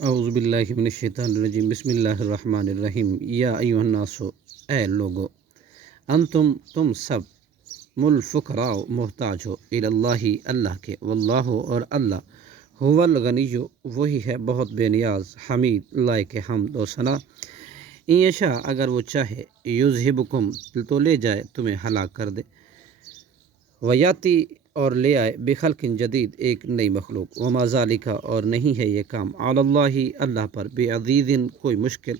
اعوذ باللہ من الشیطان الرجیم بسم اللہ الرحمن الرحیم یا ایھا الناس، اے لوگو، تم سب الفقراء محتاج ہو اللہ اللہ کے، واللہ اور اللہ هو الغنی وہی ہے بہت بے نیاز، حمید لائق حمد و ثنا، ان یشاء اگر وہ چاہے، یذہبکم تو لے جائے تمہیں ہلاک کر دے، ویاتی اور لے آئے بخلق جدید ایک نئی مخلوق، وما ذالک اور نہیں ہے یہ کام علی اللہ اللہ پر بعزیز کوئی مشکل،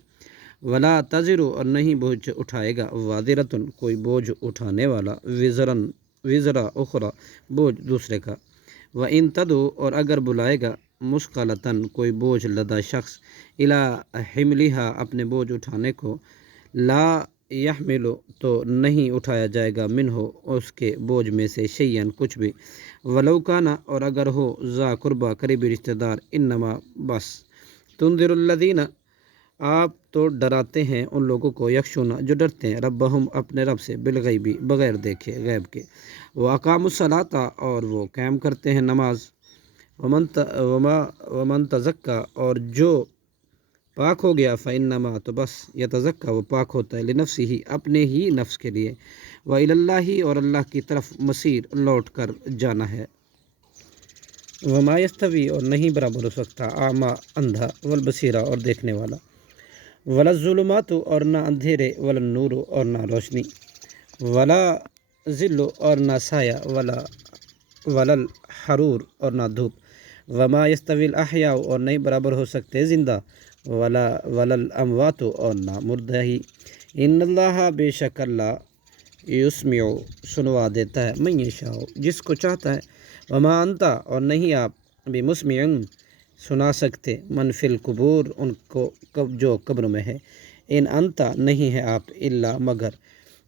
ولا تزر اور نہیں بوجھ اٹھائے گا وازرۃ کوئی بوجھ اٹھانے والا وزرا اخرى بوجھ دوسرے کا، وان تدعو اور اگر بلائے گا مثقلۃ کوئی بوجھ لدى شخص الی حملها اپنے بوجھ اٹھانے کو، لا یحمل تو نہیں اٹھایا جائے گا منہ اس کے بوجھ میں سے شیئن کچھ بھی، ولو کانا اور اگر ہو ذا قربا قریبی رشتہ دار، انما بس تنذر الذین آپ تو ڈراتے ہیں ان لوگوں کو، یخشون جو ڈرتے ہیں ربہم اپنے رب سے، بالغیبی بغیر دیکھے غیب کے، واقاموا الصلاۃ اور وہ قائم کرتے ہیں نماز، ومن تزکا اور جو پاک ہو گیا، فإنما تو بس یتزکا وہ پاک ہوتا ہے، لنفسہ اپنے ہی نفس کے لیے، وإلی اللہ اور اللہ کی طرف مصیر لوٹ کر جانا ہے، وما یستوی اور نہیں برابر ہو سکتا، اعمیٰ اندھا، والبصیرہ اور دیکھنے والا، ولا الظلمات اور نہ اندھیرے، ولا النور اور نہ روشنی، ولا ظل اور نہ سایہ، ولا الحرور اور نہ دھوپ، وما یستوی الاحیاء اور نہیں برابر ہو سکتے زندہ، ولا الاموات اور نہ مردہ ہی، ان اللہ بے شک اللہ یسمع سنوا دیتا ہے، من یشاء جس کو چاہتا ہے، وما انتا اور نہیں آپ بمسمع سنا سکتے، من فی القبور ان کو جو قبر میں ہے، ان انتا نہیں ہے آپ الا مگر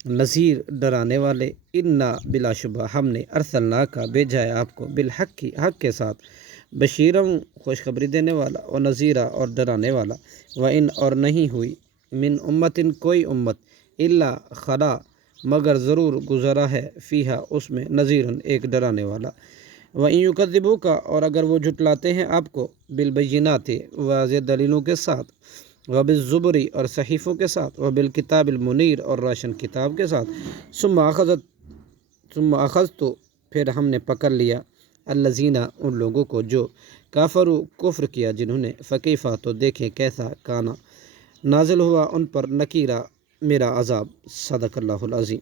نذیر ڈرانے والے، انا بلا شبہ ہم نے ارسلنا کا بھیجا ہے آپ کو، بالحق کی حق کے ساتھ، بشیرم خوشخبری دینے والا، و نذیرہ اور ڈرانے والا، و ان اور نہیں ہوئی من امتن کوئی امت، الا خلا مگر ضرور گزرا ہے، فیہا اس میں نذیر ایک ڈرانے والا، وَإِن يُكَذِّبُوكَ اور اگر وہ جھٹلاتے ہیں آپ کو، بالبینات واضح دلیلوں کے ساتھ، وبالزبر اور صحیفوں کے ساتھ، وبالکتاب المنیر اور روشن کتاب کے ساتھ، ثم اخذت پھر ہم نے پکڑ لیا، الذین ان لوگوں کو جو کافروا کفر کیا جنہوں نے، فکیفا تو دیکھیں کیسا کانا نازل ہوا ان پر نکیرہ میرا عذاب، صدق اللہ العظیم۔